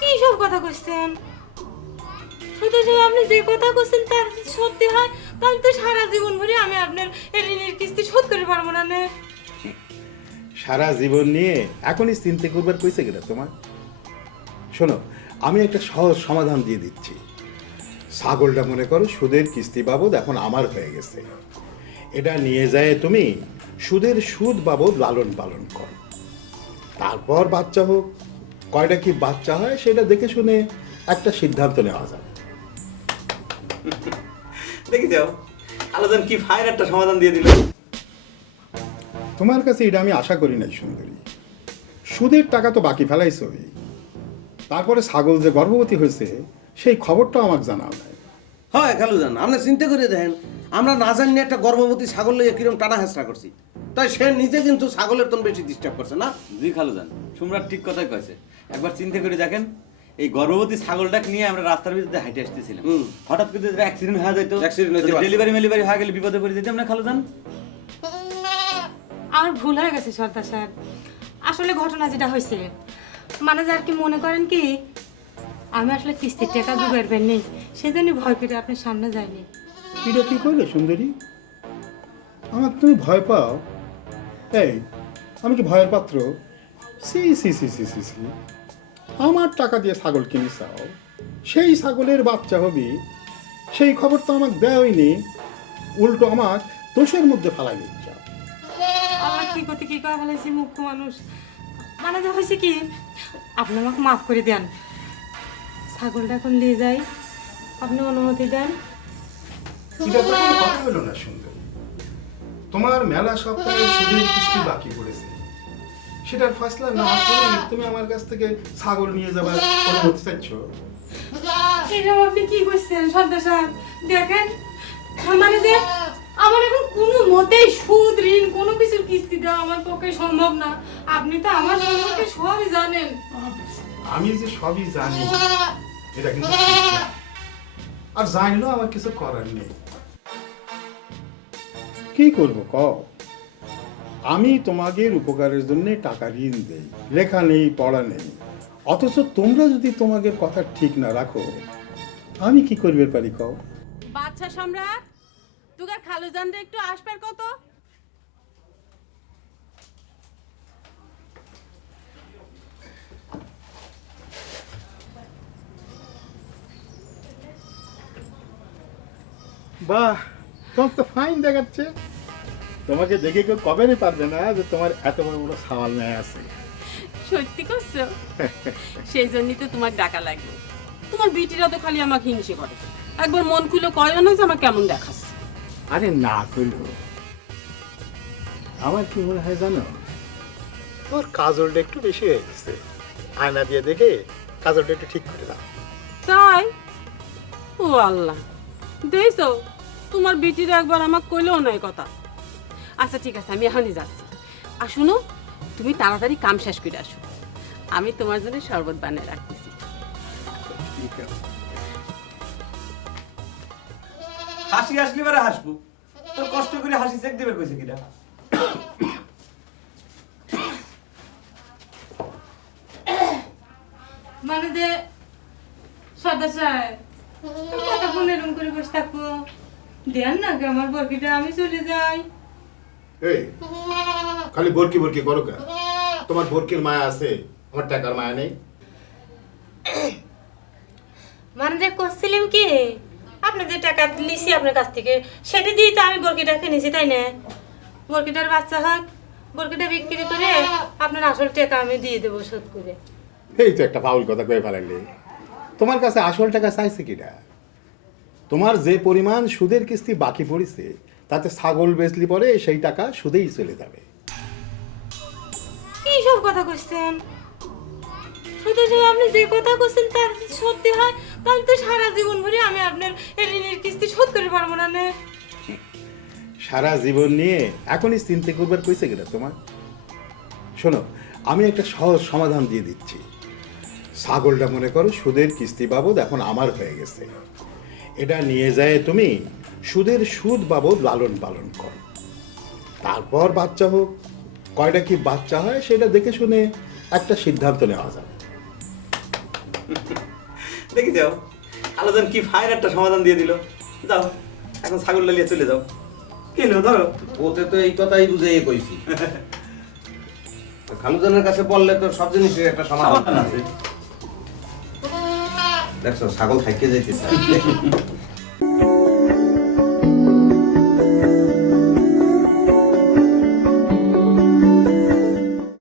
কি সব কথা কইছেন? শুধু শুধু আপনি যে কথা কইছেন তার সত্যি হয়? তাহলে তো সারা জীবন ভরে আমি আপনার ঋণের কিস্তি শোধ করে পারব না নে। সারা জীবন নিয়ে এখনই চিন্তা করবার কইছে কিনা তোমার? শোনো, আমি একটা সহজ সমাধান দিয়ে দিচ্ছি। ছাগলটা মনে করো সুদের কিস্তি বাবদ এখন আমার হয়ে গেছে। এটা নিয়ে যায় তুমি সুদের সুদ বাবদ লালন পালন করো। তারপর বাচ্চা হোক কয়টা কি বাচ্চা হয় সেটা দেখে শুনে একটা সিদ্ধান্ত নেওয়া যাবে দেখি যাও। আলোচন কি ফায়ার একটা সমাধান দিয়ে দিল? তোমার কাছে এটা আমি আশা করি নাই সুন্দরী। সুদের টাকা তো বাকি ফেলাইছই। তারপরে ছাগল যে গর্ভবতী হয়েছে সেই খবরটাও আমাকে জানাও নাই। হয় খালু যান আপনি চিন্তা করে দেখেন আমরা না জানি একটা গর্ভবতী ছাগল লইয়া কিরম টানা হেসরা করছি। তাই সে নিজে কিন্তু ছাগলের তন বেশি ডিস্টার্ব করছে না? জি খালু যান সম্রাট ঠিক কথাই কয়েছে একবার চিন্তা করে দেখেন এই গর্ভবতী ছাগলটাকে নিয়ে আমরা রাস্তার ভিতরে হাইটে আসতেছিলাম। হঠাৎ করে যদি অ্যাক্সিডেন্ট হয়ে যেত হয়ে ডেলিভারি মেলিভারি হয়ে গেলে বিপদে পড়ে যেতাম না খালু যান আমার ভুল হয়ে গেছে সর্দার সাহেব। আসলে ঘটনা যেটা হয়েছে মানে যার কি মনে করেন কি আমি আসলে কিস্তির টাকা জোগাড় পাইনি সেজন্য ভয় পেয়ে আপনার সামনে যাইনি। এটা কি করলে সুন্দরী? আমার তুমি ভয় পাও? এই আমি কি ভয়ের পাত্র? সি সি সি সি সি সি। আমার টাকা দিয়ে ছাগল কিনে চাও সেই ছাগলের বাচ্চা হবি। সেই খবর তো আমাকে দেওয়াইনি উল্টো আমার দোষের মধ্যে ফেলাই দিচ্ছ আমার কি করতে কি করা ফেলেছি মুখ্য মানুষ? মানে যা হয়েছে কি আপনি আমাকে মাফ করে দেন। ছাগলটা এখন নিয়ে যাই। আপনি অনুমতি দেন। তো কোনো কথা হলো না সুন্দর। তোমার মেলা সপ্তাহে সুদের কিস্তি বাকি পড়েছে। সেটার ফয়সলা না করে তুমি আমার কাছ থেকে ছাগল নিয়ে যাবার অনুমতি চাইছ? এটা আপনি কি করছেন সর্দার সাহেব? দেখেন মানে যে আমার এখন কোনো মতেই সুদ ঋণ কোনো কিছুর কিস্তি দেওয়া আমার পক্ষে সম্ভব না। আপনি তো আমার সম্পর্কে সবই জানেন। আমি যে সবই জানি এটা কিন্তু আর জানলেও আমার কিছু করার নেই। কি করব ক আমি তোমাদের উপকারের জন্য টাকা ঋণ দেই। লেখা নেই পড়া নেই। অথচ তোমরা যদি তোমাদের কথা ঠিক না রাখো আমি কি করবে পারি কও? বাচ্চা সম্রাট তুগার খালু জানতে একটু আসবার কত? বাহ তোমার তো ফাইন দেখাচ্ছে। তোমাকে দেখে কেউ কবেরই পারবে না যে তোমার এত বড় বড় সাওয়াল মেয়ে আছে। সত্যি করছ? সেই জন্যই তো তোমার ডাকা লাগবে। তোমার বিটিরা তো খালি আমাকে হিংসে করে। একবার মন খুলে কয় না যে আমার কেমন দেখাচ্ছে। আরে না করল আমার কি মনে হয় জানো? তোর কাজলটা একটু বেশি হয়ে গেছে। আয়না দিয়ে দেখে কাজলটা একটু ঠিক করে দাও। তাই? ও আল্লাহ। দেখছ? তোমার বিটিরা একবার আমাকে কইলেও নাই কথা। আচ্ছা ঠিক আছে আমি এখনই যাচ্ছি। আর শুনো তুমি তাড়াতাড়ি কাম শেষ করে আসো। আমি তোমার জন্য শরবত বানিয়ে রাখতেছি। ঠিক আছে। হাসি আসলে এবারে হাসবো। তোর কষ্ট করে হাসি চেক দেবে কইছে কিটা মানে যে সর্দার সাহেব কথা ফোন এরকম করে বসে থাকব দেন না গে আমার বরকিটা আমি চলে যাই। এই খালি বরকি বরকি করো কেন তোমার বরকির মায়া আছে আমার টাকার মায়া নেই। মানে যে করছিলাম কি? আপনি যে টাকা লিছি আপনার কাছ থেকে সেটা দিয়ে তো আমি বরকিটা কিনেছি তাই না? বরকিটার বাচ্চা হোক বরকিটা বিক্রি করে আপনার আসল টাকা আমি দিয়ে দেবো শোধ করে। এই তো একটা ফাউল কথা কয়ে ফেলাইলে তোমার কাছে আসল টাকা চাইছে কিনা? তোমার যে পরিমাণ সুদের কিস্তি বাকি পড়েছে তাতে ছাগল বেচলি পরে সেই টাকা সুদেই চলে যাবে। কি সব কথা কইছেন? শুধু শুধু আপনি যে কথা কইছেন তার সত্যি হয়? তাহলে তো সারা জীবন ভরে আমি আপনার এই ঋণের কিস্তি শোধ করে পারব না নে। সারা জীবন নিয়ে এখনই চিন্তা করবার কইছে কিনা তোমার? শোনো আমি একটা সহজ সমাধান দিয়ে দিচ্ছি। ছাগলটা মনে করো সুদের কিস্তি বাবদ এখন আমার হয়ে গেছে। এটা নিয়ে যায় তুমি। সুদের সুদ বাবদ লালন পালন করো। তারপর বাচ্চা হোক। কয়টা কি বাচ্চা হয় সেটা দেখে শুনে একটা সিদ্ধান্ত নেওয়া যাবে। দেখি যাও। আলোচন কি ফায়ার একটা সমাধান দিয়ে দিল। যাও এখন ছাগলটা নিয়ে চলে যাও। কি হলো ধরো। ওতে তো এই কথাই বুঝে কইছি। খালুজনের কাছে বললে তো সব জিনিসের একটা সমাধান আছে। দেখছ ছাগল খাইকে যাইতেছে।